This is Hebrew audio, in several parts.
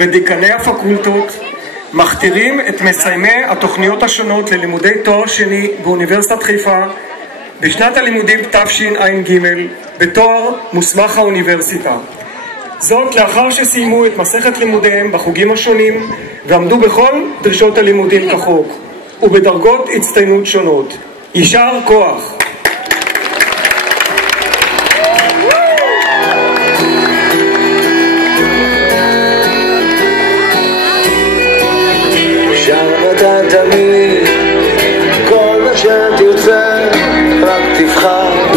ודיקני הפקולטות מכתירים את מסיימי התוכניות השונות ללימודי תואר שני באוניברסיטת חיפה בשנת הלימודים תשע"ג בתואר מוסמך האוניברסיטה. זאת לאחר שסיימו את מסכת לימודיהם בחוגים השונים ועמדו בכל דרישות הלימודים כחוק ובדרגות הצטיינות שונות. יישר כוח. אתה תמיד, כל מה שתרצה, רק תבחר,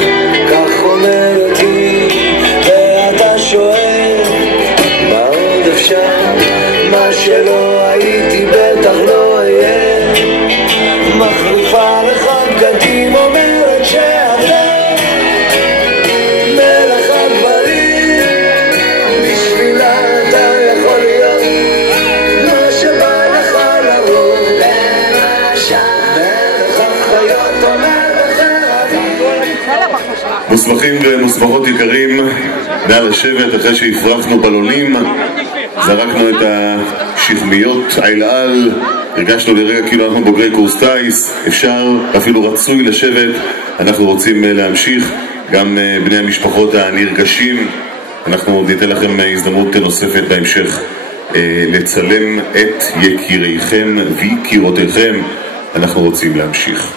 כך אומרתי, ואתה שואל, מה עוד אפשר? מה שלא הייתי בטח לא אהיה, מחליפה לך בגדים, אומרת שאתה מלך הדברים, בשבילה אתה יכול להיות מה שבא לך לרוב. מוסמכים ומוסמכות יקרים, נא לשבת. אחרי שהפרחנו בלונים, זרקנו את השכמיות על, הרגשנו לרגע כאילו אנחנו בוגרי קורס טייס. אפשר, אפילו רצוי לשבת. אנחנו רוצים להמשיך. גם בני המשפחות הנרגשים, אנחנו ניתן לכם הזדמנות נוספת בהמשך לצלם את יקיריכם ויקירותיכם. אנחנו רוצים להמשיך.